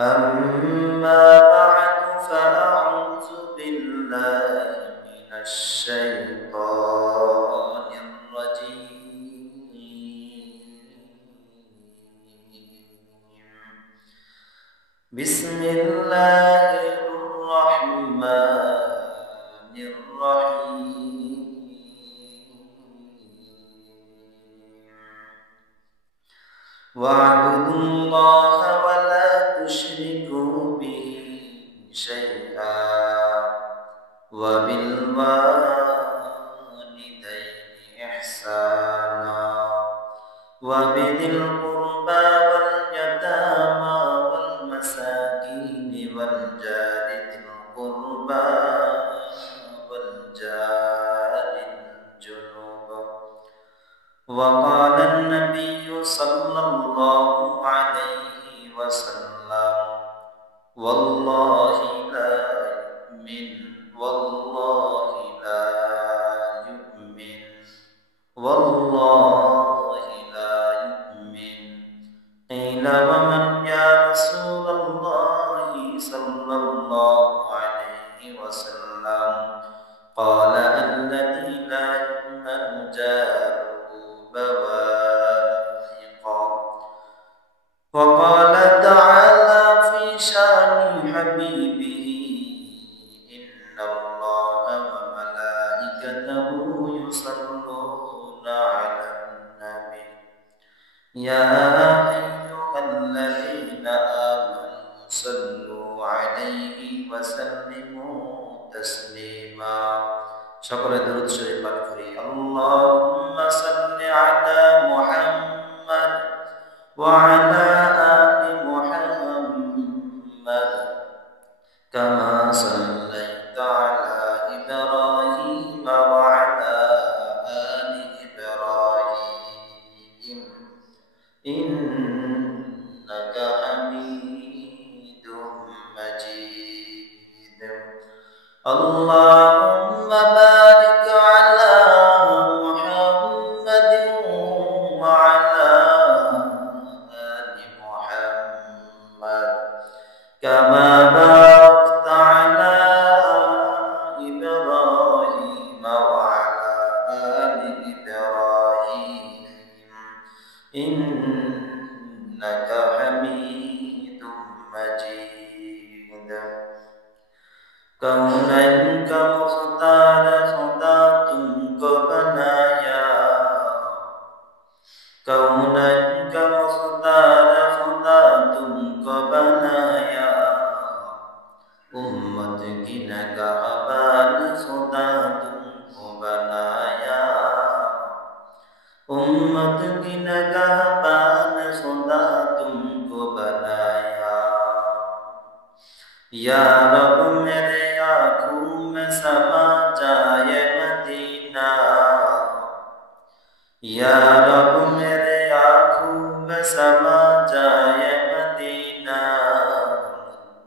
أما بعد فأعوذ بالله من الشيطان الرجيم. بسم الله الرحمن الرحيم. واعبدوا الله ولا تشركوا به شيئا وبالوالدين إحسانا وبذي القربى واليتامى والمساكين والجار ذي القربى والجار الجنوب. وقال النبي صلى الله عليه وسلم والله لا يؤمن والله لا يؤمن والله لا يؤمن. قيل ومن يا رسول الله صلى الله عليه وسلم؟ قال الذي لا يؤمن جاره بوائقا. وقال تعالى في شان حبيبه إن الله وملائكته يصلون على النبي يا أيها الذين آمنوا صلوا عليه وسلموا تسليما. شكرا درود شريف الكريم. اللهم صل على محمد وعلى آل محمد كما صليت على إبراهيم وعلى آل إبراهيم إنك حميد مجيد. اللهم بارك على محمد وعلى آل محمد كما باركت على إبراهيم وعلى آل إبراهيم إنك حميد مجيد. कौनैन का मुख्तार खुदा तुमको बनाया, कौनैन का मुख्तार खुदा तुमको बनाया, उम्मत की निगाहबान खुदा तुमको बनाया, उम्मत की निगाहबान खुदा तुमको बनाया। या रब मेरे आँखों में समा जाए मदीना, या रब मेरे आँखों में समा जाए मदीना,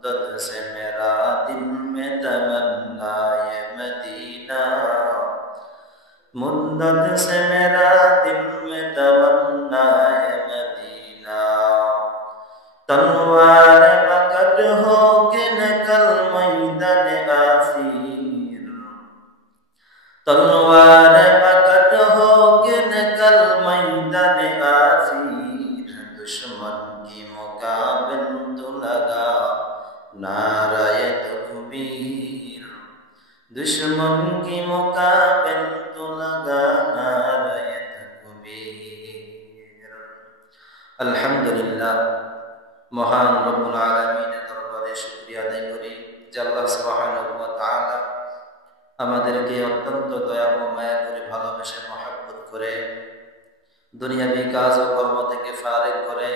मुद्दत से मेरा दिल में तमन्ना ये मदीना, मुद्दत से मेरा दिल में तमन्ना ये मदीना। तलवार पकड़ हो के निकल मैदान आसीर, तलवार पकड़ हो के निकल मैदान आसीर, दुश्मन की मुकाबिल तो लगा नाराए तकबीर, दुश्मन की मुकाबिल तो लगा नाराए तकबीर। अल्हम्दुलिल्लाह, মহান রব্বুল আলামিনের দরবারে শুকরিয়া আদায় করি যে আল্লাহ সুবহানাহু ওয়া তাআলা আমাদেরকে অত্যন্ত দয়া ও মায়া করে ভালোবেসে মহব্বত করে দুনিয়াবি কাজ ও কর্ম থেকে ফারিগ করে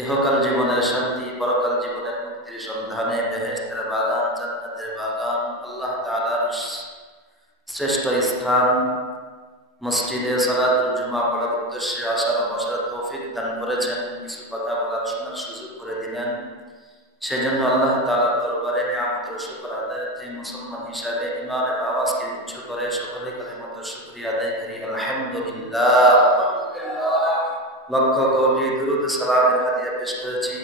ইহকাল জীবনের শান্তি পরকাল জীবনের মুক্তির সন্ধানে বেহেশতের বাগান জান্নাতের বাগান আল্লাহ তাআলার শ্রেষ্ঠ স্থান মসজিদে সালাতুল জুমা পড়ার উদ্দেশ্যে আসার বসার তৌফিক দান করেছেন, কিছু কথা বলার শোনার সুযোগ করে দিলেন। সেজন্য আল্লাহ তাআলার দরবারে নিয়ামতের শুকর আদায়ে মুসলমান হিসাবে ইমানের আওয়াজকে উঁচু করে সকলে কালিমাত শুকরিয়া আদায় করি আলহামদুলিল্লাহ। লক্ষ কোটি দুরূদ সালামের হাদিয়া পেশ করেছি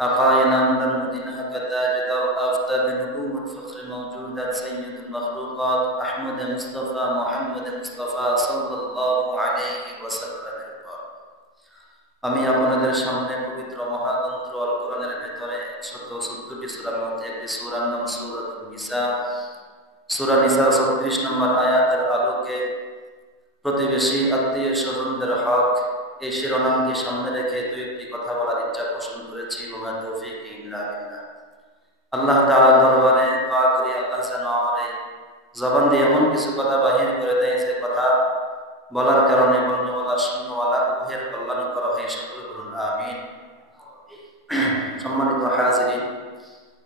أقاين أمر المدينة كتاجد وأفتى بنبوة فخر موجودات سيد المخلوقات أحمد مصطفى محمد مصطفى صلى الله عليه وسلم। আমি আপনাদের সামনে পবিত্র মহাগ্রন্থ আল কোরআনের ভেতরে 114টি সূরার মধ্যে একটি সূরার নাম সূরাতুন নিসা। সূরা নিসা 36 নম্বর আয়াতের আলোকে প্রতিবেশী আত্মীয় স্বজনদের হক এই শিরোনামকে সামনে রেখে দুইটি কথা বলার ইচ্ছা পোষণ করেছি। ওমা তৌফিক ইল্লা বিল্লাহ। আল্লাহ তাআলার দরবারে দোয়া করি আল্লাহ যেন আমার এই জবান দিয়ে এমন কিছু কথা বাহির করে দেয় যে কথা বলার কারণে বলনেওয়ালা শুননেওয়ালা উভয়ের কল্যাণ করা হয়। সকলে বলুন আমিন। সম্মানিত হাজিরিন,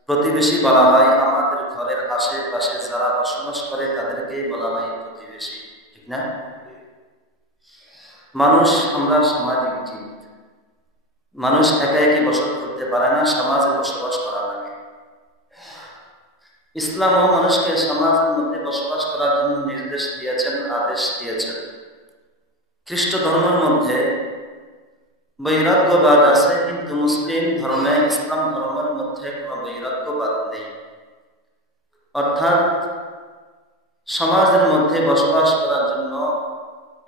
প্রতিবেশী বলা হয় আমাদের ঘরের আশেপাশে যারা বসবাস করে তাদেরকেই বলা হয় প্রতিবেশী, ঠিক না? মানুষ আমরা সামাজিক জীব। মানুষ একা একই বসবাস করতে পারে না, সমাজে বসবাস করা লাগে। ইসলামও মানুষকে সমাজের মধ্যে বসবাস করার জন্য নির্দেশ দিয়েছেন, আদেশ দিয়েছেন। খ্রিস্ট ধর্মের মধ্যে বৈরাগ্যবাদ আছে, কিন্তু মুসলিম ধর্মে ইসলাম ধর্মের মধ্যে কোনো বৈরাগ্যবাদ নেই। অর্থাৎ সমাজের মধ্যে বসবাস করার জন্য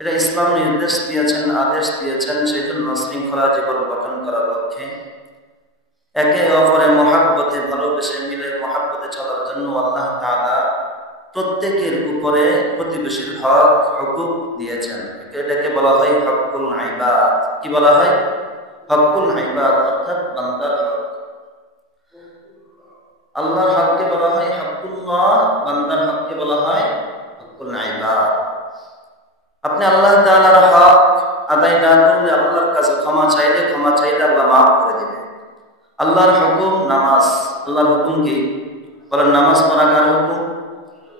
এটা ইসলাম নির্দেশ দিয়েছেন, আদেশ দিয়েছেন। সেই জন্য শৃঙ্খলা জীবন গঠন করার লক্ষ্যে একে অপরে মহাব্বতে ভালোবেসে মিলে মহাব্বতে চলার জন্য আল্লাহ তাআলা প্রত্যেকের উপরে প্রতিবেশীর হক হুকুক দিয়েছেন। এটাকে বলা হয় হকুল ইবাদ। কি বলা হয়? হকুল ইবাদ, অর্থাৎ বান্দার হক। আল্লাহর হককে বলা হয় হকুল্লাহ, বান্দার হককে বলা হয় হকুল ইবাদ। আপনি আল্লাহ তাআলার হক আদায় না করলে আল্লাহর কাছে ক্ষমা চাইলে আল্লাহ মাফ করে দিবেন। আল্লাহর হুকুম নামাজ। আল্লাহর হুকুম কি? বলেন, নামাজ পড়া কার হুকুম?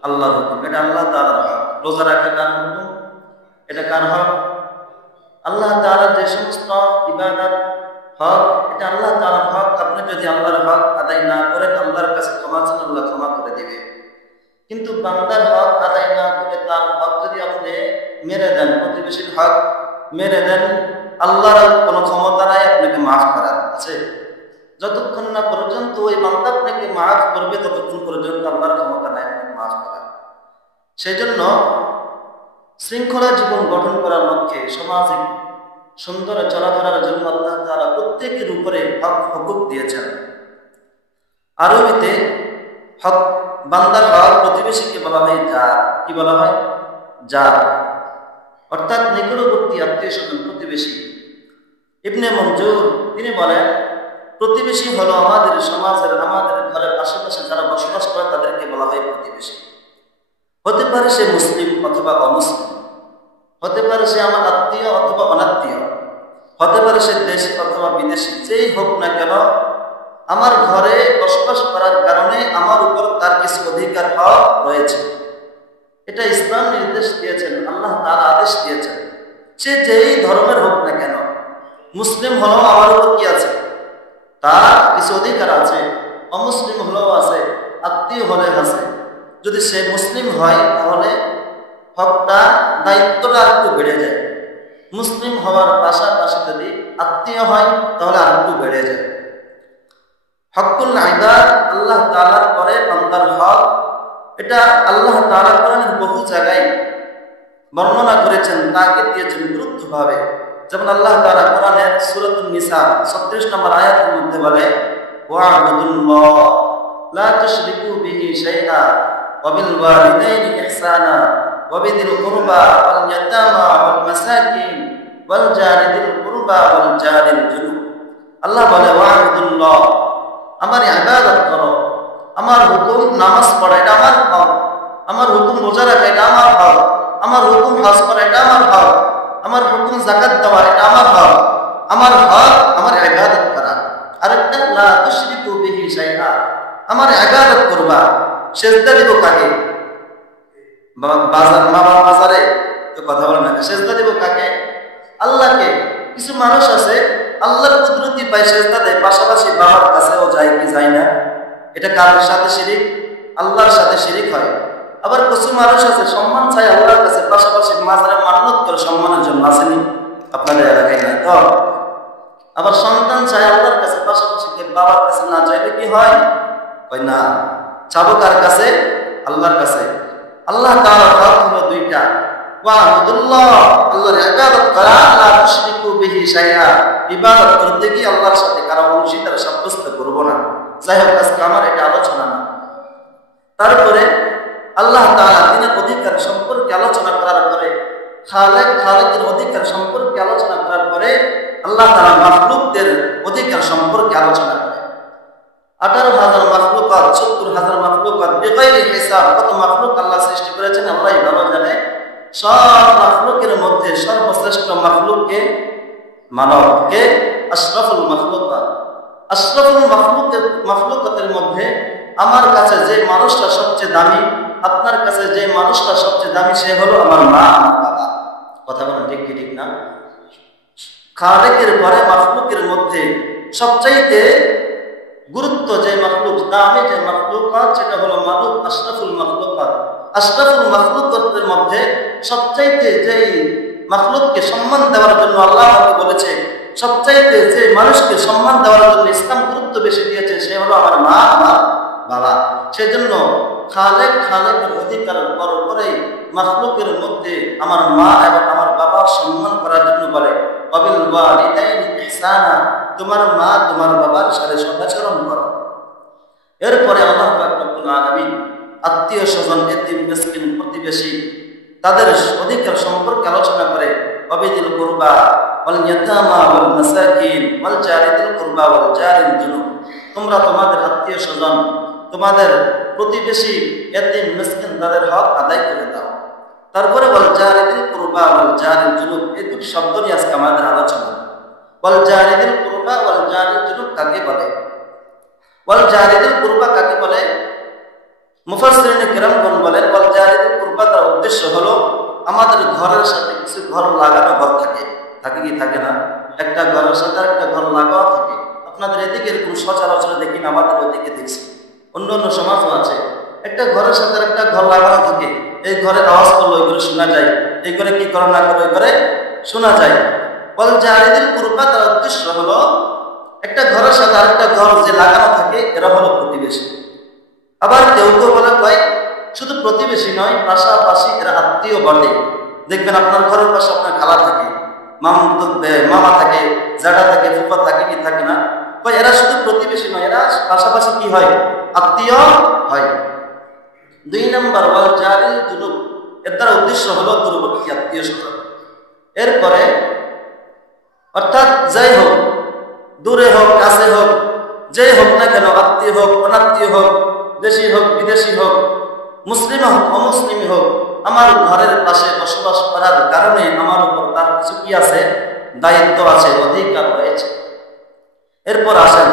আল্লাহর হুকুম। এটা আল্লাহ তাআলার হক। রোজা রাখা কার হুকুম? এটা কার হক? আল্লাহ তাআলার যে সমস্ত ইবাদত হক, এটা আল্লাহ তাআলার হক। আপনি যদি আল্লাহর হক আদায় না করেন, আল্লাহর কাছে ক্ষমা চান, আল্লাহ ক্ষমা করে দিবে। কিন্তু বান্দার হক আদায় না করে তার হক যদি আপনি মেরে দেন, প্রতিবেশীর হক মেরে দেন, আল্লাহর কোনো ক্ষমতা নাই আপনাকে মাফ করার। আছে? যতক্ষণ না পর্যন্ত ওই বান্দা আপনাকে মাফ করবে, ততক্ষণ পর্যন্ত আল্লাহর ক্ষমতা নাই আপনাকে মাফ করার। সেই জন্য শৃঙ্খলা জীবন গঠন করার লক্ষ্যে সমাজে সুন্দর চলাফেরার জন্য আল্লাহ তাআলা প্রত্যেকের উপরে হক হুকুক দিয়েছেন। আরবিতে হক, বান্দার হক প্রতিবেশীকে বলা হয় জার। কি বলা হয়? জার, অর্থাৎ নিকটবর্তী আত্মীয় স্বজন, প্রতিবেশী। ইবনে মনজুর তিনি বলেন, প্রতিবেশী হলো আমাদের সমাজের, আমাদের ঘরের আশেপাশে যারা বসবাস করে তাদেরকে বলা হয় প্রতিবেশী। হতে পারে সে মুসলিম অথবা অমুসলিম, হতে পারে সে আমার আত্মীয় অথবা অনাত্মীয়, হতে পারে সে দেশি অথবা বিদেশি। যেই হোক না কেন, আমার ঘরে বসবাস করার কারণে আমার উপর তার কিছু অধিকার হক রয়েছে। এটা ইসলাম নির্দেশ দিয়েছেন, আল্লাহ তাআলা আদেশ দিয়েছেন। সে যেই ধর্মের হোক না কেন, মুসলিম হলেও আমার উপর কি আছে? তার কিছু অধিকার আছে। অমুসলিম হলেও আছে, আত্মীয় হলে আছে। যদি সে মুসলিম হয় তাহলে হকটা, দায়িত্বটা আর একটু বেড়ে যায়। মুসলিম হওয়ার পাশাপাশি যদি আত্মীয় হয় তাহলে আর একটু বেড়ে যায়। হকুল ইবাদ আল্লাহ তাআলার পরে বান্দার হক, এটা আল্লাহ তাআলা কোরআনের বহু জায়গায় বর্ণনা করেছেন, তাকে দিয়েছেন গুরুত্বভাবে। যেমন আল্লাহ তাআলা কোরআনের সূরাতুন নিসা 36 নম্বর আয়াতের মধ্যে বলে, ওয়া'বুদুল্লাহ লা তুশরিকু বিহি শাইআ ওয়া বিল ওয়ালিদাইনি ইহসানা ওয়া বিযিল কুরবা ওয়াল ইয়াতামা ওয়াল মাসাকিন ওয়াল জারি যিল কুরবা ওয়াল জারিল জুনুব। আল্লাহ বলে, ওয়া'বুদুল্লাহ, আমার ইবাদত করো। আমার হুকুম নামাজ পড়া, এটা আমার হক। আমার হুকুম রোজা রাখা, এটা আমার হক। আমার হুকুম হজ করা, এটা আমার হক। আমার হুকুম যাকাত দেওয়া, এটা আমার হক। আমার হক আমার ইবাদত করা। আরেকটা, লা তুশরিকু বিহি শাইআ, আমার ইবাদত করবা। সেজদা দিব কাকে? বাজারে তো কথা বলে না, সেজদা দিব কাকে? আল্লাহকে। কিছু মানুষ আছে আল্লাহর কুদরতি পায় সেজদা দেয়, পাশাপাশি বাবার কাছেও যায় কি যায় না? এটা কার সাথে শিরিক? আল্লাহর সাথে শিরিক হয়। আবার কিছু মানুষ আছে সম্মান চায় আল্লাহর কাছে, পাশাপাশি মাজারে মান্নত করে সম্মানের জন্য। আসেনি আপনাদের এলাকায়? নাই তো? আবার সন্তান চায় আল্লাহর কাছে, পাশাপাশি বাবার কাছে না চাইলে কি হয়? কই না, চাবো কার কাছে? আল্লাহর কাছে। আল্লাহ তাআলার হক হলো দুইটা, ওয়া'বুদুল্লাহ, আল্লাহর ইবাদত করা, লা তুশরিকু বিহি শাইআ, ইবাদত করতে গিয়ে আল্লাহর সাথে কারো অংশীদার সাব্যস্ত করব না। যাই হোক, আজকে আমার এটা আলোচনা না। তারপরে আল্লাহ তাআলা দিনের অধিকার সম্পর্কে আলোচনা করার পরে, খালেকের অধিকার সম্পর্কে আলোচনা করার পরে আল্লাহ তাআলা মাখলুকদের অধিকার সম্পর্কে আলোচনা করে। 18,000 মাখলুকাত, 70,000 মাখলুকাত, বেগাইরি হিসাব কত মাখলুক আল্লাহ সৃষ্টি করেছেন আল্লাহই ভালো জানে। সব মাখলুকের মধ্যে সর্বশ্রেষ্ঠ মাখলুককে, মানবকে, আশরাফুল মাখলুকাত। আশরাফুল মাখলুকাতের মধ্যে আমার কাছে যে মানুষটা সবচেয়ে দামি, আপনার কাছে যে মানুষটা সবচেয়ে দামি, সে হলো আমার মা, আমার বাবা। কথা বলেন ঠিক কি ঠিক না? খালেকের পরে মাখলুকের মধ্যে সবচাইতে গুরুত্ব যে মাখলুক, দামি যে মাখলুকাত, সেটা হলো মালুক আশরাফুল মাখলুকাত। আশরাফুল মাখলুকাতের মধ্যে সবচাইতে যে মাখলুককে সম্মান দেওয়ার জন্য আল্লাহ বলেছে, সবচাইতে যে মানুষকে সম্মান দেওয়ার জন্য ইসলাম গুরুত্ব বেশি দিয়েছে, সে হলো আমার মা, আমার বাবা। সেজন্য খালেকের অধিকার পরে মাখলুকের মধ্যে আমার মা এবং আমার বাবার সম্মান করার জন্য বলে, ওয়াবিল ওয়ালিদাইনি ইহসানা, তোমার মা তোমার বাবার সাথে সদাচরণ করো। এরপরে আল্লাহ পাক রব্বুল আলামিন আত্মীয় স্বজন, এতিম মিসকিন, প্রতিবেশী, তাদের অধিকার সম্পর্কে আলোচনা করে। ওয়াবিদিল কুরবা ওয়াল ইয়াতামা ওয়াল মাসাকিন ওয়াল জারিদিল কুরবা ওয়াল জারিল জুনুব, তোমরা তোমাদের আত্মীয় স্বজন, তোমাদের প্রতিবেশী, এতিম মিসকিন, তাদের হক আদায় করে দাও। তারপরে ওয়াল জারিদিল কুরবা ওয়াল জারিল জুনুব, এই দুটি শব্দ নিয়ে আজকে আমাদের আলোচনা। ওয়াল জারিদিল কুরবা ওয়াল জারিল জুনুব কাকে বলে? ওয়াল জারিদিল কুরবা কাকে বলে? মুফাসসিরিনে কিরামগণ বলেন, ওয়াল জারিদিল কুরবা তার উদ্দেশ্য হলো আমাদের ঘরের সাথে কিছু ঘর লাগানো ঘর থাকে, থাকে কি থাকে না? একটা ঘরের সাথে একটা ঘর লাগানো থাকে। আপনাদের এদিকে এরকম সচরাচর দেখি না, আমাদের ওইদিকে দেখছি, অন্য অন্য সমাজও আছে। একটা ঘরের সাথে একটা ঘর লাগানো থাকে, এই ঘরে আওয়াজ করলে ওই ঘরে শোনা যায়, এই ঘরে কি করে না করে ওই ঘরে শোনা যায়। ওয়াল জারিদিল কুরবা তার উদ্দেশ্য হলো একটা ঘরের সাথে আরেকটা ঘর যে লাগানো থাকে, এরা হলো প্রতিবেশী। আবার কেউ কেউ বলে ভাই শুধু প্রতিবেশী নয়, পাশাপাশি এরা আত্মীয় বটে। দেখবেন আপনার ঘরের পাশে আপনার খালা থাকে, মামা থাকে, জাডা থাকে, ফুফা থাকে, কি থাকে না? এরা শুধু প্রতিবেশী নয়, এরা পাশাপাশি কি হয়? আত্মীয় হয়। 2 নম্বর ওয়াল জারিল জুনুব, এর দ্বারা উদ্দেশ্য হলো দূরবর্তী আত্মীয় স্বজন। এরপরে অর্থাৎ যাই হোক, দূরে হোক কাছে হোক, যেই হোক না কেন, আত্মীয় হোক অনাত্মীয় হোক, দেশি হোক বিদেশি হোক, মুসলিম হোক অমুসলিম হোক, আমার ঘরের পাশে বসবাস করার কারণে আমার উপর তার কিছু কি আছে? দায়িত্ব আছে, অধিকার রয়েছে। এরপর আসেন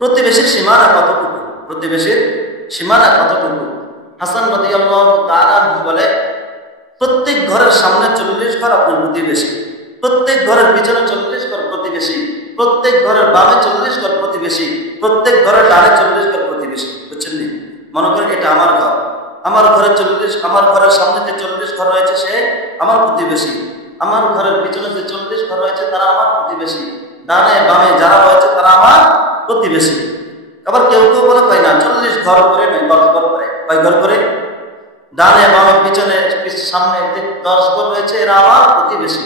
প্রতিবেশীর সীমানা কতটুকু? প্রতিবেশীর সীমানা কতটুকু? হাসান রাদিয়াল্লাহু তাআলা বলে, প্রত্যেক ঘরের সামনে 40 ঘর আপনার প্রতিবেশী, প্রত্যেক ঘরের পিছনে 40 ঘর প্রতিবেশী, প্রত্যেক ঘরের বামে 40 ঘর প্রতিবেশী, প্রত্যেক ঘরের ডানে 40 ঘর প্রতিবেশী। বুঝছেন নি? মনে করেন এটা আমার ঘর, আমার ঘরে 40, আমার ঘরের সামনে যে 40 ঘর রয়েছে সে আমার প্রতিবেশী, আমার ঘরের পিছনে যে 40 ঘর রয়েছে তারা আমার প্রতিবেশী, ডানে বামে যারা রয়েছে তারা আমার প্রতিবেশী। আবার কেউ কেউ বলে কয় না 40 ঘর করে নয়, 10 ঘর করে। কয় ঘর করে? ডানে বামে পিছনে সামনে যে 10 ঘর রয়েছে এরা আমার প্রতিবেশী।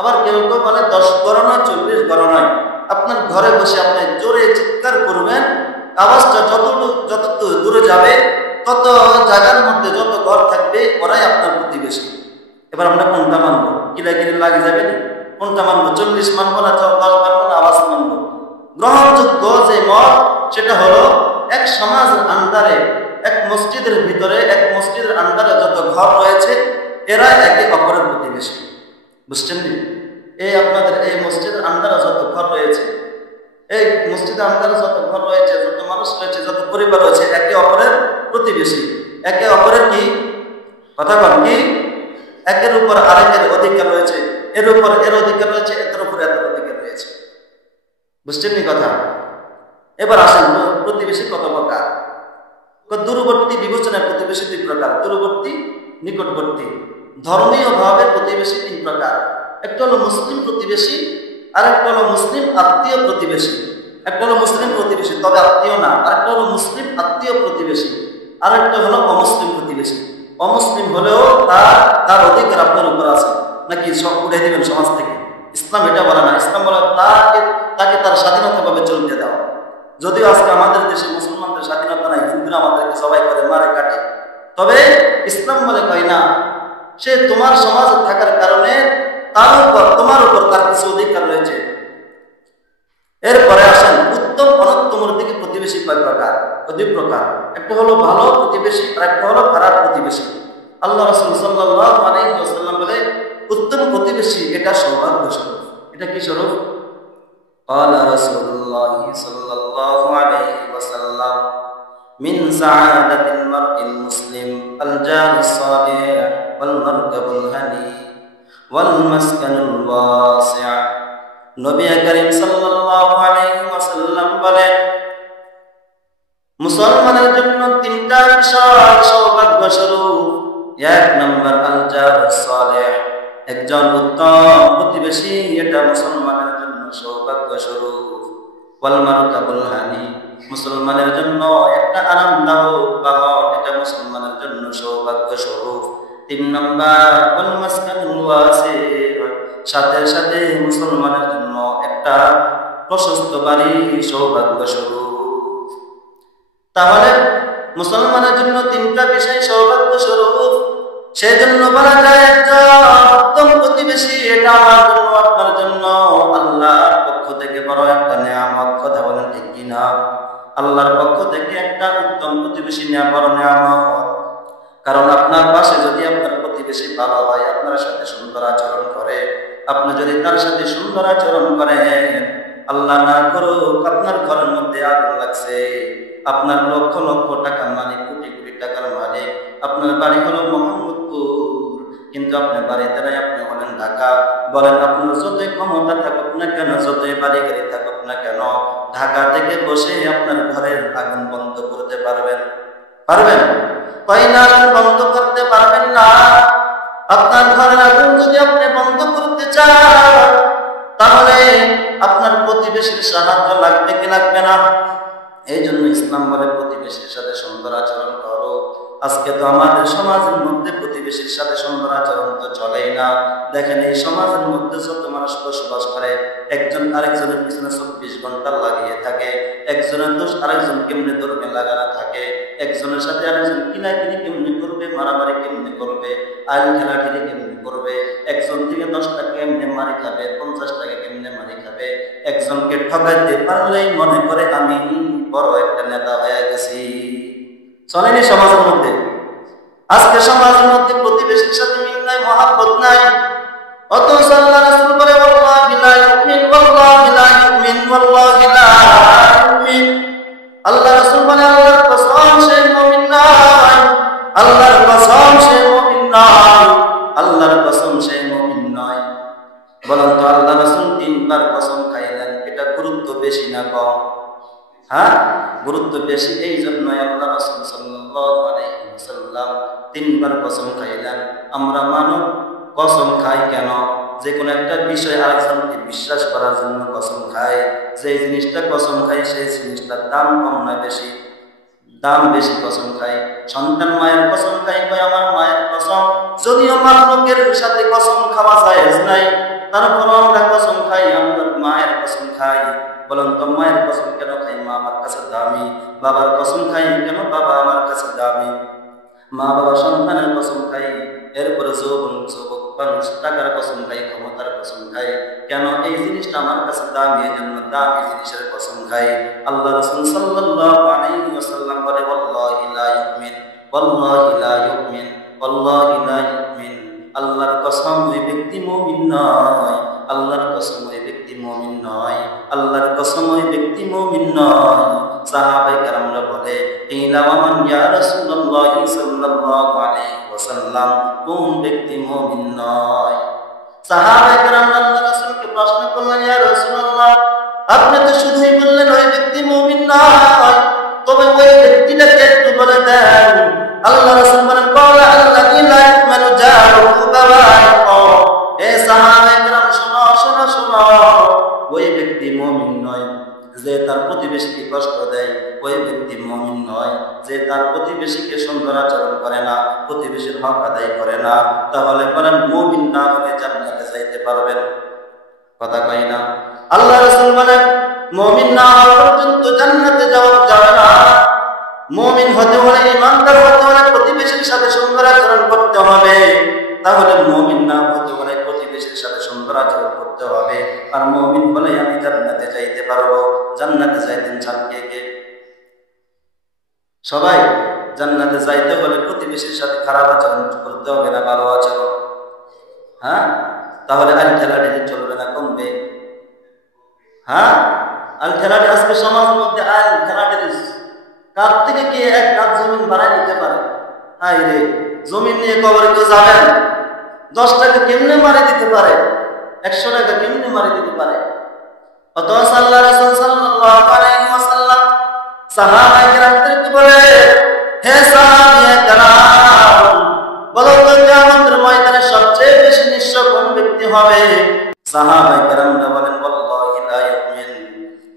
আবার কেউ কেউ বলে 10 ঘর নয়, 40 ঘর নয়। আপনার ঘরে বসে আপনি জোরে চিৎকার করবেন, আওয়াজটা যত দূরে যাবে তত জায়গার মধ্যে যত ঘর থাকবে ওরাই আপনার প্রতিবেশী। এবার আমরা কোনটা মানবো? কিলাকিলি লাগে যাবে না? কোনটা মানবো? 40 মানবো না 10 মানবো না আওয়াজ মানবো? গ্রহণযোগ্য যে মত সেটা হলো এক সমাজের আন্ডারে, এক মসজিদের ভিতরে, এক মসজিদের আন্ডারে যত ঘর রয়েছে এরা একে অপরের প্রতিবেশী। বুঝছেন? এই আপনাদের এই মসজিদের আন্ডারে যত ঘর রয়েছে, এই মসজিদের আন্ডারে যত ঘর রয়েছে, যত মানুষ রয়েছে, যত পরিবার রয়েছে, একে অপরের প্রতিবেশী। একে অপরের কি কথা বল? কি একের উপর আরেকের অধিকার রয়েছে, এর উপর এর অধিকার রয়েছে, এর উপর এর অধিকার রয়েছে। বুঝছেন নি কথা? এবার আসেন প্রতিবেশী কত প্রকার। দূরবর্তী বিবেচনায় প্রতিবেশী 3 প্রকার, দূরবর্তী, নিকটবর্তী। ধর্মীয় ভাবে প্রতিবেশী 3 প্রকার। একটা হলো মুসলিম প্রতিবেশী, আর একটা হলো মুসলিম আত্মীয় প্রতিবেশী। একটা হলো মুসলিম প্রতিবেশী তবে আত্মীয় না, আরেকটা হলো মুসলিম আত্মীয় প্রতিবেশী, আরেকটা হলো অমুসলিম প্রতিবেশী। অমুসলিম হলেও তার অধিকার আপনার উপর আছে, নাকি সব উঠে দিবেন সমাজ থেকে? ইসলাম এটা বলে না। ইসলাম বলে তাকে তার স্বাধীনতাভাবে চলতে দাও। যদিও আজকে আমাদের দেশে মুসলমানদের স্বাধীনতা নাই, হিন্দুরা আমাদেরকে সবাই করে মারে কাটে, তবে ইসলাম বলে কয় না, সে তোমার সমাজে থাকার কারণে তোমার উপর তার কিছু অধিকার রয়েছে। এরপরে আসেন উত্তম অনন্তমর দিকে প্রতিবেশী কয় প্রকার? দুই প্রকার। একটা হলো ভালো প্রতিবেশী আর একটা হলো খারাপ প্রতিবেশী। আল্লাহ রাসূল সাল্লাল্লাহু আলাইহি ওয়াসাল্লাম বলে উত্তম প্রতিবেশী এটা সৌভাগ্য স্বরূপ। এটা কি স্বরূপ? قال رسول الله صلى الله عليه وسلم من سعادة المرء المسلم الجار الصالح والمركب الهني والمسكن الواسع। নবী করিম সাল্লাল্লাহু আলাইহি ওয়াসাল্লাম বলেন মুসলমানের জন্য তিনটা বিশাল সৌভাগ্য স্বরূপ। এক নম্বর আল জারুস সালেহ, একজন উত্তম প্রতিবেশী, এটা মুসলমানের জন্য সৌভাগ্য স্বরূপ। ওয়াল মারকাবুল হানি, মুসলমানের জন্য একটা আরামদায়ক বাহন, এটা মুসলমানের জন্য সৌভাগ্য স্বরূপ। তিন নম্বর ওয়াল মাসকানুল ওয়াসি, সাথে সাথে মুসলমানের জন্য একটা প্রশস্ত বাড়ি সৌভাগ্য স্বরূপ। তাহলে মুসলমানের জন্য তিনটা বিষয় সৌভাগ্য স্বরূপ। সেজন্য বলা যায় একজন উত্তম প্রতিবেশী এটা আমার জন্য আপনার জন্য আল্লাহর পক্ষ থেকে বড় একটা নিয়ামত। কথা বলেন ঠিক কিনা? আল্লাহর পক্ষ থেকে একটা উত্তম প্রতিবেশী নেওয়া বড় নিয়ামত। কারণ আপনার পাশে যদি আপনার প্রতিবেশী ভালো হয়, আপনার সাথে সুন্দর আচরণ করে, আপনি যদি তার সাথে সুন্দর আচরণ করেন, আল্লাহ না করুক আপনার ঘরের মধ্যে আগুন লাগছে, আপনার লক্ষ লক্ষ টাকার মালিক, কোটি কোটি টাকার মালিক, আপনার বাড়ি হলো মোহাম্মদপুর, কিন্তু আপনি বাড়িতে নাই, আপনি হলেন ঢাকা। বলেন আপনার যতই ক্ষমতা থাকুক না কেন, যতই বাড়ি গাড়ি থাকুক না কেন, ঢাকা থেকে বসে আপনার ঘরের আগুন বন্ধ করতে পারবেন? তাই না? বন্ধ করতে পারবেন না। আপনার ঘরের আগুন যদি আপনি বন্ধ করতে চান, তাহলে আপনার প্রতিবেশীর সাহায্য লাগবে কি লাগবে না? এই জন্য ইসলাম বলে প্রতিবেশীর সাথে সুন্দর আচরণ করো। আজকে তো আমাদের সমাজের মধ্যে প্রতিবেশীর সাথে সুন্দর আচরণ তো চলেই না। দেখেন এই সমাজের মধ্যে যত মানুষ বসবাস করে, একজন আরেকজনের পিছনে 24 ঘন্টা লাগিয়ে থাকে, একজনের দোষ আরেকজন কেমনে ধরবে লাগানো থাকে, একজনের সাথে আরেকজন কিনাকিনি কেমনে করবে, মারামারি কেমনে করবে, আইন খেলাখেলি কেমনে করবে, একজন থেকে 10 টাকা কেমনে মারি খাবে, 50 টাকা কেমনে মারি খাবে। একজনকে ঠকাইতে পারলেই মনে করে আমি বড় একটা নেতা হয়ে গেছি। চলেনি সমাজের মধ্যে? আজকে সমাজের মধ্যে প্রতিবেশীর সাথে মিল নাই, মহাব্বত নাই। অথচ আল্লাহ রাসূল বলে ওয়াল্লাহি লা ইউমিন, ওয়াল্লাহি লা ইউমিন, ওয়াল্লাহি লা ইউমিন। আল্লাহ রাসূল বলে আল্লাহর কসম সে মুমিন নয়, আল্লাহর কসম সে মুমিন নয়, আল্লাহর কসম সে মুমিন নয়। বলেন তো আল্লাহ রাসূল 3 বার কসম খাইলেন, এটা গুরুত্ব বেশি না কম? হ্যাঁ, গুরুত্ব বেশি। এই জন্যই আল্লাহ রাসূল সাল্লাল্লাহু আলাইহি ওয়াসাল্লাম 3 বার কসম খাইলেন। আমরা মানব কসম খাই কেন? যে কোনো একটা বিষয় আরেকজনকে বিশ্বাস করার জন্য কসম খাই। যে জিনিসটা কসম খাই সেই জিনিসটার দাম কম না বেশি? দাম বেশি কসম খাই। সন্তান মায়ের কসম খাই, কয় আমার মায়ের কসম। যদিও মানবের সাথে কসম খাওয়া জায়েজ নাই, তারপর আমরা কসম খাই, আমরা মায়ের কসম খাই। বলেন তো মায়ের কসম কেন খাই? মা আমার কাছে দামি। বাবার কসম খাই কেন? বাবা আমার কাছে দামি। মা বাবা সন্তানের কসম খাই, এরপরে যুবক মানুষ টাকার কসম খাই, ক্ষমতার কসম খাই। কেন? এই জিনিসটা আমার কাছে দামি, এই জন্য দামি জিনিসের কসম খাই। আল্লাহ রাসূল সাল্লাল্লাহু আলাইহি ওয়াসাল্লাম বলে ওয়াল্লাহি লা ইউমিন, ওয়াল্লাহি লা ইউমিন, ওয়াল্লাহি লা ইউমিন। আল্লাহর কসম ওই ব্যক্তি মুমিন নয়, আল্লাহর কসম ওই ব্যক্তি মুমিন নয়, আল্লাহর কসম ওই ব্যক্তি মুমিন নয়। সাহাবায়ে কেরামরা বলে ইলা ওয়ামান ইয়া রাসূলুল্লাহ সাল্লাল্লাহু আলাইহি ওয়াসাল্লাম, কোন ব্যক্তি মুমিন নয়? সাহাবায়ে কেরামরা আল্লাহর রাসূলকে প্রশ্ন করলেন, ইয়া রাসূলুল্লাহ, আপনি তো শুধুই বললেন ওই ব্যক্তি মুমিন নয়, তবে ওই ব্যক্তিটাকে একটু বলে দেন। আল্লাহ রাসূল বলেন ক্বালা আল্লাযী লা ইউমিনু জারুহু বাওয়াইকু। এ সাহাবায়ে কেরাম শোনো, ওই ব্যক্তি মুমিন নয় যে তার প্রতিবেশীকে কষ্ট দেয়, ওই ব্যক্তি মুমিন নয়। যে তার প্রতিবেশীকে সুন্দর আচরণ করে না, প্রতিবেশীর হক আদায় করে না, তাহলে বলেন মুমিন না হলে জান্নাতে যাইতে পারবেন? কথা কয় না? আল্লাহ রাসূল বলেন মুমিন না হওয়া পর্যন্ত জান্নাতে যাওয়া যাবে না। মুমিন হতে হলে, ঈমানদার হতে হলে প্রতিবেশীর সাথে সুন্দর আচরণ করতে হবে। তাহলে মুমিন না হতে হলে প্রতিবেশীর সাথে সুন্দর আচরণ করতে হবে। আর মুমিন বলে আমি জান্নাতে যাইতে পারবো। জান্নাতে যাইতেন চান কে কে? সবাই। জান্নাতে যাইতে হলে প্রতিবেশীর সাথে খারাপ আচরণ করতে হবে না ভালো আচরণ? হ্যাঁ, তাহলে আল ঠেলাঠেলি চলবে না, কমবে। হ্যাঁ, আল ঠেলাঠেলি আজকে সমাজের মধ্যে আল ঠেলাঠেলি। কার থেকে কে এক কাজ জমিন বাড়াই নিতে পারে? হাই রে, জমিন নিয়ে কবরে কেউ যাবেন? 10 টাকা কেমনে মারি দিতে পারে? 100 টাকা কেমনে মারি দিতে পারে? অতএব আল্লাহ রাসূল সাল্লাল্লাহু আলাইহি ওয়াসাল্লাম সাহাবায়ে কেরামদেরকে বলে, হে সাহাবায়ে কেরাম, বলো তো কিয়ামতের ময়দানে সবচেয়ে বেশি নিঃস্ব কোন ব্যক্তি হবে? সাহাবায়ে কেরামরা বলেন ওয়াল্লাহি লা ইউমিন,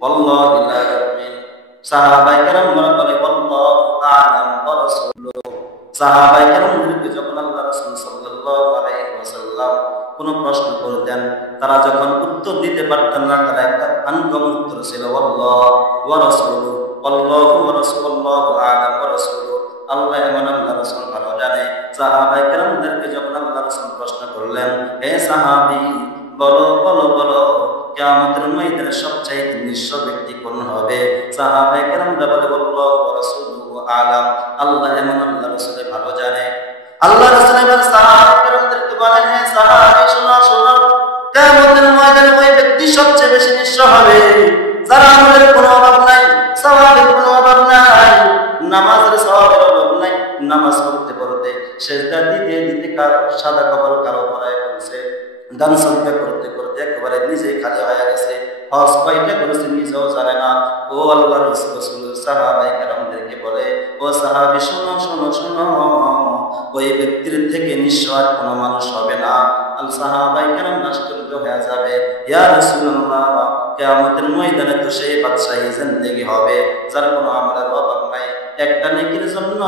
ওয়াল্লাহি লা ইউমিন। সাহাবায়ে কেরামরা বলে ওয়াল্লাহু আ'লাম ওয়া রাসূলুহু। সাহাবায়ে কেরামদেরকে যখন আল্লাহ রাসূল সাল্লাল্লাহু আলাইহি ওয়াসাল্লাম কোন প্রশ্ন করতেন, তারা যখন উত্তর দিতে পারতেন না, তারা একটা আনকমন উত্তর ছিল আল্লাহ ওয়া রাসূলুহু, আল্লাহু ওয়া রাসূলুল্লাহু আ'লাম ওয়া রাসূলুহু। আল্লাহ এবং আল্লাহ রাসূল ভালো জানে। সাহাবায়ে কেরামদেরকে যখন আল্লাহ রাসূল প্রশ্ন করলেন, হে সাহাবী, বলো বলো বলো, কিয়ামতের ময়দানে সবচেয়ে নিঃস্ব ব্যক্তি কোন হবে? সাহাবায়ে কেরামরা বলে আল্লাহু ওয়া রাসূলুহু আ'লাম, আল্লাহ এবং আল্লাহ রাসূল ভালো জানে। আল্লাহ রাসূল এবার সাহাবায়ে কেরামদেরকে বলেন, হে সাহাবী শোনো শোনো, কিয়ামতের ময়দানে ওই ব্যক্তি সবচেয়ে বেশি নিঃস্ব হবে যার আমলের কোনো অভাব নাই, সওয়াবের কোনো অভাব নাই, নামাজের সওয়াবের অভাব নাই। নামাজ পড়তে পড়তে, সিজদা দিতে দিতে সাদা কাপড় কালো পরায় ফেলছে, দান সদকা করতে করতে একেবারে নিজেই খালি হয়ে গেছে, হজ কয়টা করেছে নিজেও জানে না। ও আল্লাহর রাসূল সাহাবায়ে কেরামদেরকে বলে, ও সাহাবী শোনো শোনো শোনো, ওই ব্যক্তির থেকে নিঃস্ব আর কোনো মানুষ হবে না। আল সাহাবায়ে কেরাম আশ্চর্য হয়ে যাবে, ইয়া রাসূলুল্লাহ, কিয়ামতের ময়দানে তো সেই বাদশাহী জিন্দেগি হবে যার কোনো আমলের অভাব নাই। একটা নেকির জন্য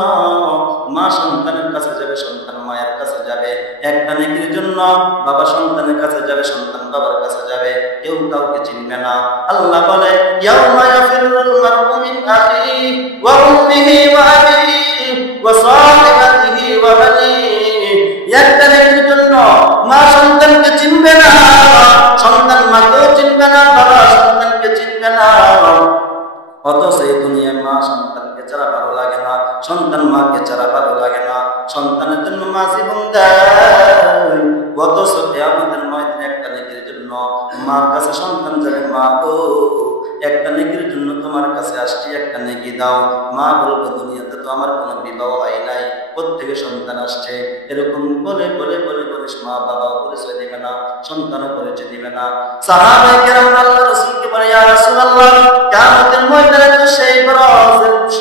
মা সন্তানের কাছে যাবে, সন্তান মায়ের কাছে যাবে। একটা নেকির জন্য বাবা সন্তানের কাছে যাবে, সন্তান বাবার কাছে যাবে। কেউ কাউকে চিনবে না। আল্লাহ বলে, ইয়াউমা ইয়াফিরুল মারউ মিন আখিহি ওয়া উম্মিহি ওয়া আবিহি ওয়া সাহিবাতিহি ওয়া বানিহি। একটা নেকির জন্য মা সন্তানকে চিনবে না, সন্তান মাকেও চিনবে না, বাবা সন্তানকে চিনবে না। অথচ এই দুনিয়ায় মা সন্তানকে ছাড়া ভালো লাগে না, সন্তান মাকে ছাড়া ভালো লাগে না। সন্তানের জন্য মা জীবন দেয়, অথচ কিয়ামতের ময়দানে একটা নেকির জন্য মার কাছে সন্তান যাবে, মা গো একটা নেকির জন্য তোমার কাছে আসছি, একটা নেকি দাও। মা বলবে, দুনিয়াতে তো আমার কোনো বিবাহ হয় নাই, প্রত্যেকে সন্তান আসছে। এরকম বলে বলে বলে বলে মা বাবাও পরিচয় দিবে না, সন্তানও পরিচয় দিবে না। সাহাবায়ে কেরাম আল্লাহর রাসূলকে বলে, ইয়া রাসূলুল্লাহ, কিয়ামতের ময়দানে তো সেই বড়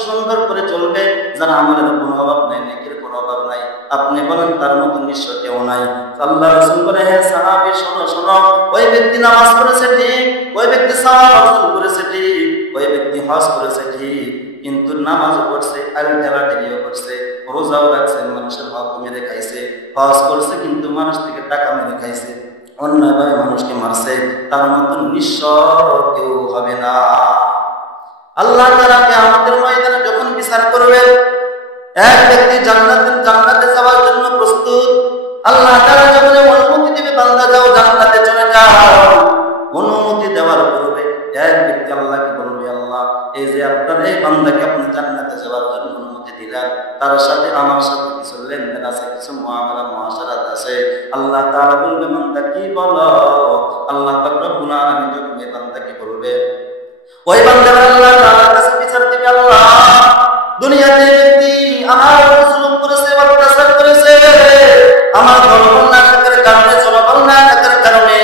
সুন্দর করে চলবে যার আমলের কোনো অভাব নাই, নেকির কোনো অভাব নাই। আপনি বলেন তার মতো নিঃস্ব কেউ নাই। আল্লাহ রাসূল বলে, হে সাহাবী শোনো শোনো, ওই ব্যক্তি নামাজ পড়েছে ঠিক, ওই ব্যক্তি সাওয়াব অর্জন করেছে ঠিক, ওই ব্যক্তি হজ করেছে ঠিক, কিন্তু নামাজও পড়ছে, আল ঠেলাঠেলিও করছে, রোজাও রাখছে, মানুষের হক মেরে খাইছে, হজ করছে কিন্তু মানুষ থেকে টাকা মেরে খাইছে, অন্যায়ভাবে মানুষকে মারছে, তার মতো নিঃস্ব কেউ হবে না। আল্লাহ তাআলা কিয়ামতের ময়দানে যখন বিচার করবে, এক ব্যক্তি জান্নাতে যাওয়ার জন্য প্রস্তুত। আল্লাহ তাআলা যখন অনুমতি দিবে, বান্দা যাও জান্নাতে চলে যাও, অনুমতি দেওয়ার পূর্বে এক ব্যক্তি আল্লাহকে বলবে, আল্লাহ এই যে আপনার এই বান্দাকে আপনি জান্নাতে যাওয়ার জন্য অনুমতি দিলেন, তার সাথে আমার সাথে কিছু লেনদেন আছে, কিছু মুআমালা মুআশারাত আছে। আল্লাহ তাআলা বলবে, বান্দা কি বলো? আল্লাহ পাক রব্বুল আলামিন যখন এই বান্দাকে বলবে, ওই বান্দা আল্লাহ তাআলার কাছে বিচার দিবে, আল্লাহ দুনিয়াতে ব্যক্তি আমার উপর জুলুম করেছে, অত্যাচার করেছে, আমার ধর্ম না থাকার কারণে, চলাবল না থাকার কারণে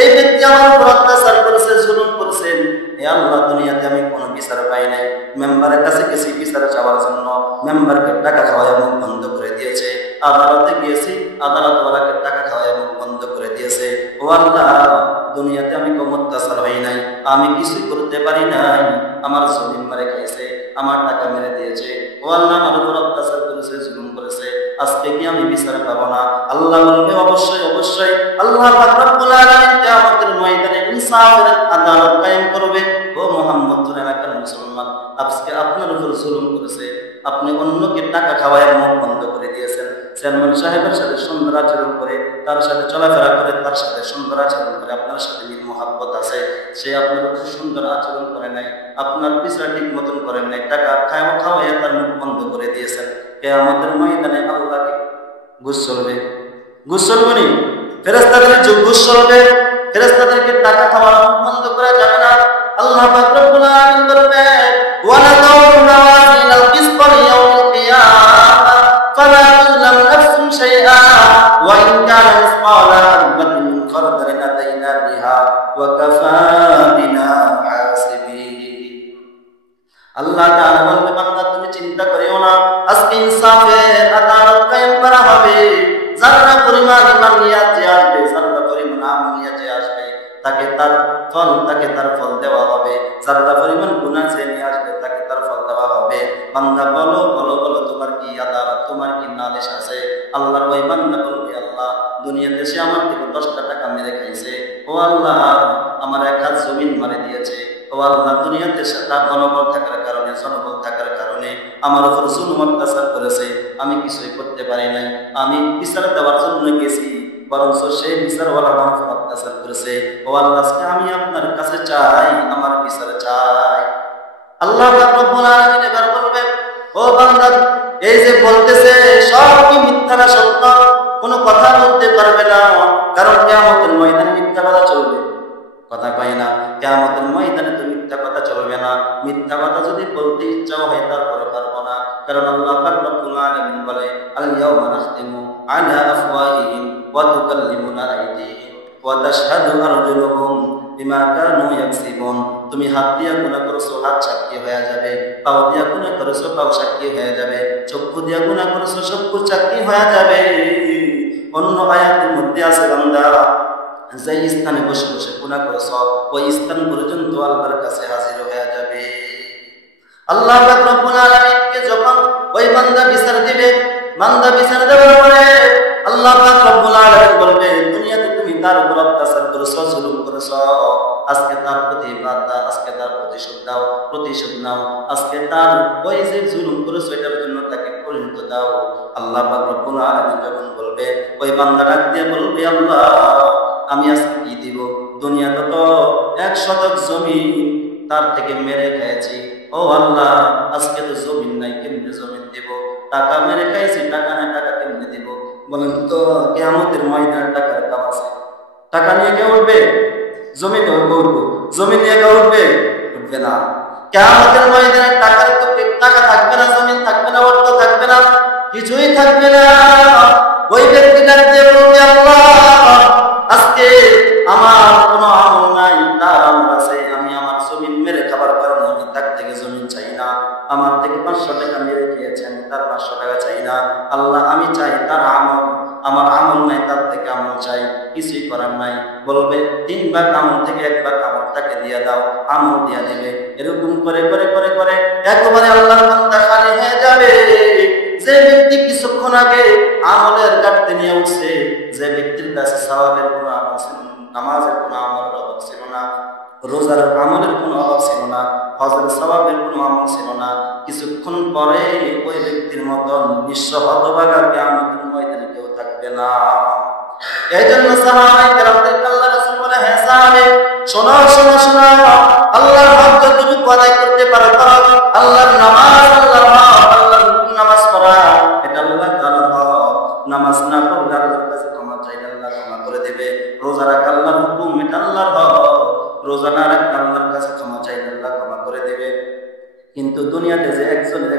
এই ব্যক্তি আমার উপর অত্যাচার করেছে, জুলুম করেছেন। হে আল্লাহ, দুনিয়াতে আমি কোনো বিচার পাই নাই, মেম্বারের কাছে গেছি বিচার চাওয়ার জন্য, মেম্বারকে টাকা খাওয়ায় মুখ বন্ধ করে দিয়েছে। আদালতে গিয়েছি, আদালতওয়ালাকে টাকা খাওয়ায় মুখ বন্ধ করে দিয়েছে। ও আল্লাহ, দুনিয়াতে আমি কোনো অত্যাচার হই নাই, আমি কিছুই করতে পারি নাই, আমার জমিন মেরে খাইছে, আমার টাকা মেরে দিয়েছে, ও আল্লাহ আমার উপর অত্যাচার করেছে, জুলুম করেছে, আজকে কি আমি বিচার পাবো না? আল্লাহ বলবে অবশ্যই অবশ্যই। আল্লাহ পাক রব্বুল আলামিন কিয়ামতের ময়দানে ইনসাফের আদালত কায়েম করবে। ও মুহাম্মদ এলাকার মুসলমান, আজকে আপনার উপর জুলুম করেছে, আপনি অন্যকে টাকা খাওয়ায় মুখ বন্ধ করে দিয়েছেন, চেয়ারম্যান সাহেবের সাথে সুন্দর আচরণ করে, তার সাথে চলাফেরা করে, তার সাথে সুন্দর আচরণ করে, আপনার সাথে মিল মোহাব্বত আছে, সে আপনার উপর সুন্দর আচরণ করে নাই, আপনার বিচার ঠিক মতন করেন নাই, টাকা খাওয়াইয়া তার মুখ বন্ধ করে দিয়েছেন। কিয়ামতের ময়দানে আল্লাহকে ঘুষ চলবে, ঘুষ চলবে নি? ফেরেশতাদের ঘুষ চলবে, ফেরেশতাদেরকে টাকা খাওয়ার মুখ বন্ধ করা যাবে না। আল্লাহ পাক রব্বুল আলামিন বলবেন ওয়ালা তাউনা ওয়াজিনাল কিসতা লিয়াউমিল কিয়ামাহ ফালা তুযলাম নাফসুন শাইআ ওয়া ইন কানা মিসকালা হাববাতিন মিন খারদালিন আতাইনা বিহা ওয়া কাফা বিনা হাসিবিন। আল্লাহ তাআলা বলবে বান্দা তুমি চিন্তা করিও না, আজকে ইনসাফের আদালত কায়েম করা হবে। যারা পরিমাণ ইমান নিয়ে আসবে, যারা পরিমাণ আমল নিয়ে আসবে, তাকে তার ফল দেওয়া হবে। যারা পরিমাণ গুনাহ নিয়ে আসবে, তাকে তার ফল দেওয়া হবে। বান্দা বলো বলো বলো, তোমার কি আদালত, তোমার কি নালিশ আছে? আল্লাহর ওই বান্দা বলবে আল্লাহ দুনিয়াতে সে আমার থেকে 10টা টাকা মেরে খাইছে, ও আল্লাহ আমার 1 হাত জমিন মারে দিয়েছে, ও আল্লাহ দুনিয়াতে তার জনবল থাকার কারণে আমার উপর জুলুম অত্যাচার করেছে, আমি কিছুই করতে পারি নাই, আমি বিচার দেওয়ার জন্য গেছি, বরঞ্চ সে বিচারওয়ালা আমার উপর অত্যাচার করেছে। ও আল্লাহ আজকে আমি আপনার কাছে চাই, আমার বিচার চাই। আল্লাহ পাক রব্বুল আলামিন এবার বলবেন ও বান্দা এই যে বলতেছে সব কি মিথ্যা না সত্য? কোনো কথা বলতে পারবে না, কারণ কিয়ামতের ময়দানে মিথ্যা কথা চলবে, কথা কয় না। কিয়ামতের ময়দানে তো মিথ্যা কথা চলবে না, মিথ্যা কথা যদি বলতে ইচ্ছাও হয় তারপরে পারবো না, কারণ আল্লাহ পাক রব্বুল আলামিন বলে আল ইয়াউমা নাখতিমু আলা আফওয়াহিহিম ওয়া তুকাল্লিমুনা আইদিহিম ওয়া তাশহাদু আরজুলুহুম বিমা কানু ইয়াকসিবুন। তুমি হাত দিয়া গুনাহ করেছো, হাত সাক্ষী হয়ে যাবে, পাও দিয়া গুনাহ করেছো, পাও সাক্ষী হয়ে যাবে, চক্ষু দিয়া গুনাহ করেছো, চক্ষু সাক্ষী হয়ে যাবে। অন্য আয়াতের মধ্যে আছে বান্দা যে স্থানে বসে বসে গুনাহ করেছো ওই স্থান পর্যন্ত আল্লাহর কাছে হাজির হয়ে যাবে। আল্লাহ পাক রব্বুল আলামিনকে যখন ওই বান্দা বিচার দিবে, বান্দা বিচার দেওয়ার পরে আল্লাহ পাক রব্বুল আলামিন বলবে দুনিয়াতে তুমি তার উপর অত্যাচার করেছো, জুলুম করেছো, আজকে তার প্রতিবাদ দাও, আজকে তার প্রতিশোধ নাও, আজকে তার ওই যে জুলুম করেছো এটার জন্য তাকে পরিণত দাও। আল্লাহ পাক রব্বুল আলামিন যখন বলবে ওই বান্দা ডাক দিয়ে বলবে আল্লাহ আমি আজকে কি দিব? দুনিয়াতে তো 1 শতক জমি তার থেকে মেরে খেয়েছি, ও আল্লাহ আজকে তো জমিন নাই, কেমনে জমিন দিব? টাকা মেরে খাইছি, টাকা না টাকা কেমনে দিব? বলেন তো কিয়ামতের ময়দানে টাকার দাম আছে? টাকা নিয়ে কে উঠবে? জমি নিয়ে উঠবো? জমি নিয়ে কে উঠবে? উঠবে না। কিয়ামতের ময়দানে টাকা থাকবে না, জমিন থাকবে না, অর্থ থাকবে না, কিছুই থাকবে না। ওই ব্যক্তিটা যে বলবে আল্লাহ আজকে আমার কোনো আমল নাই, তার আমল আছে, আমি আমার জমিন মেরে খাবার কারণে আমি তার থেকে জমিন চাই না, আমার থেকে 500 টাকা মেরে খেয়েছে আমি তার 500 টাকা চাই না। আল্লাহ আমি চাই তার আমল, আমার আমল নাই, তার থেকে আমল চাই, কিছুই করার নাই। বলবে 3 ভাগ আমল থেকে 1 ভাগ আমল তাকে দিয়ে দাও, আমল দিয়ে দেবে। এরকম করে করে করে করে একবারে আল্লাহর বান্দা খালি হয়ে যাবে। যে ব্যক্তি কিছুক্ষণ আগে আমলের কাটতে নিয়ে উঠছে, যে ব্যক্তির কাছে সওয়াবের কোনো আমল ছিল না, নামাজের কোনো আমলের অভাব ছিল না, রোজার আমলের কোনো অভাব ছিল না, হজের সওয়াবের কোনো আমল ছিল না, কিছুক্ষণ পরে ওই ব্যক্তির মতন নিঃস্ব হতভাগা কিয়ামতের ময়দানে কেউ থাকবে না। এই জন্য সাহাবায়ে কেরামদেরকে আল্লাহ রাসূল বলে হে সাহাবে শোনো শোনো শোনো, আল্লাহর হক যতটুকু আদায় করতে পারো করো, আল্লাহর নামাজ, আল্লাহর হক, আল্লাহর নামাজ পড়া এটা আল্লাহ তাআলার হক। নামাজ না পড়লে আল্লাহর কাছে ক্ষমা চাইলে আল্লাহ ক্ষমা করে দেবে। রোজা রাখা আল্লাহর হুকুম, এটা আল্লাহর হক। রোজা না রাখলে আল্লাহর কাছে ক্ষমা চাইলে আল্লাহ ক্ষমা করে দেবে। কিন্তু দুনিয়াতে যে একজনের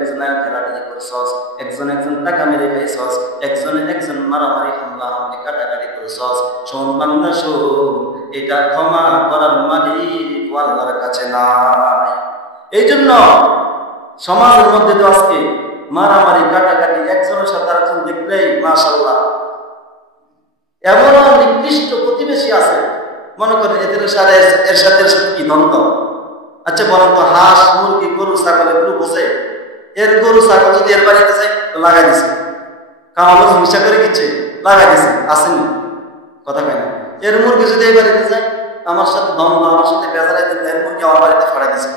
খেলাটাই করছস, একজন টাকা মেরে খাইছস, একজন মারামারি হামলা কাটাকাটি করছস, শোন বান্দা শোন, এটা ক্ষমা করার মালিক আল্লাহর কাছে নাই। এই জন্য সমাজের মধ্যে তো আজকে মারামারি কাটাকাটি, একজনের সাথে আরেকজন দেখলেই মাশাআল্লাহ, এমন নিকৃষ্ট প্রতিবেশী আছে মনে করেন এদের সাথে এর সাথে কি দ্বন্দ্ব? আচ্ছা বলেন তো, হাঁস মুরগি গরু ছাগল এগুলো বসে, এর গরু ছাগল যদি এর বাড়িতে যায় তো লাগাই দিছে, কামালো হিংসা করে দিচ্ছে, লাগাই দিছে, আসেনি কথা কেন? এর মুরগি যদি এই বাড়িতে যায়, আমার সাথে দ্বন্দ্ব, আমার সাথে বেজারাই দিতে, এর মুরগি আমার বাড়িতে ফাড়াই দিছে,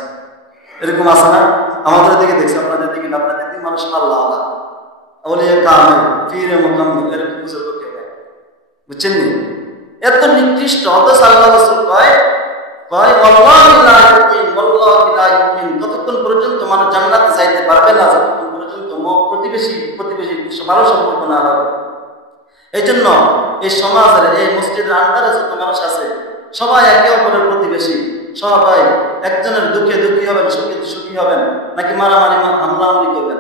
এরকম আছে না? আমাদের দিকে দেখছি, আপনাদের দিকে না, আপনাদের দিকে মানুষ আল্লাহ আল্লাহ বলে কামে ফিরে মোকাম, এরকম বুঝে কেউ নেই, বুঝছেন নি? এত নিকৃষ্ট। অথচ আল্লাহ রাসূল কয় ওয়াল্লাহি লা ইউমিন, ওয়াল্লাহি লা ইউমিন, ততক্ষণ পর্যন্ত মানুষ জান্নাতে যাইতে পারবে না যতক্ষণ পর্যন্ত প্রতিবেশী ভালো সম্পর্ক না হবে। এই জন্য এই সমাজের, এই মসজিদের আন্ডারে যত মানুষ আছে সবাই একে অপরের প্রতিবেশী, সবাই একজনের দুঃখে দুঃখী হবেন, সুখে সুখী হবেন, নাকি মারামারি হামলাহামলি করবেন?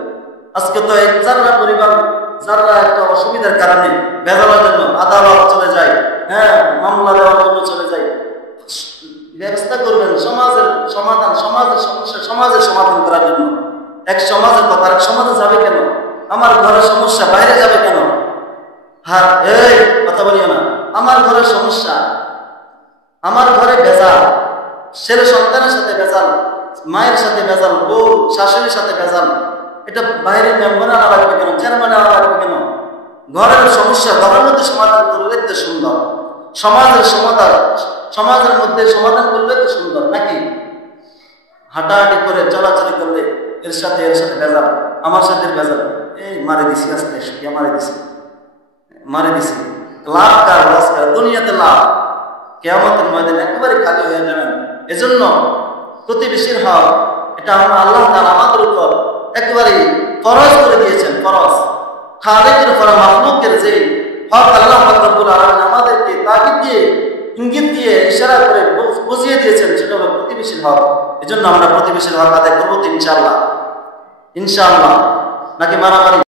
আজকে তো এই যারা পরিবার, যারা একটা অসুবিধার কারণে বেজালার জন্য আদালত চলে যায়, হ্যাঁ মামলা দেওয়ার জন্য চলে যায়, ব্যবস্থা করবেন সমাজের সমাধান, সমাজের সমস্যা সমাজের সমাধান করার জন্য। এক সমাজের কথা এক সমাজে যাবে কেন? আমার ঘরের সমস্যা বাইরে যাবে কেন? হ্যাঁ, এই কথা বলিও না, আমার ঘরের সমস্যা, আমার ঘরে ভেজাল, ছেলে সন্তানের সাথে ভেজাল, মায়ের সাথে ভেজাল, বউ শাশুড়ির সাথে ভেজাল, এটা বাইরের মেম্বার আনা লাগবে কেন? চেয়ারম্যান আনা লাগবে কেন? ঘরের সমস্যা ঘরের মধ্যে সমাধান করলে তো সুন্দর, সমাজের সমাধান সমাজের মধ্যে সমাধান করলে তো সুন্দর, নাকি? হাঁটাহাঁটি করে চলাচলি করলে এর সাথে ভেজাল, আমার সাথে ভেজাল, এই মারে দিছি, আস্তে শুকিয়ে মারে দিছি, লাভ কার লস কার? দুনিয়াতে লাভ, কিয়ামতের ময়দানে একেবারে খালি হয়ে যাবেন। এজন্য প্রতিবেশীর হক, এটা আল্লাহ তাআলা আমাদের উপর একেবারে ফরজ করে দিয়েছেন, ফরজ। খালিকের উপর মাখলুকের যে হক আল্লাহ রব্বুল আলামিন আমাদেরকে তাগিদ দিয়ে, ইঙ্গিত দিয়ে, ইশারা করে বুঝিয়ে দিয়েছেন, সেটা হলো প্রতিবেশীর হক। এজন্য আমরা প্রতিবেশীর হক আদায় করবো তো ইনশাআল্লাহ, নাকি মারামারি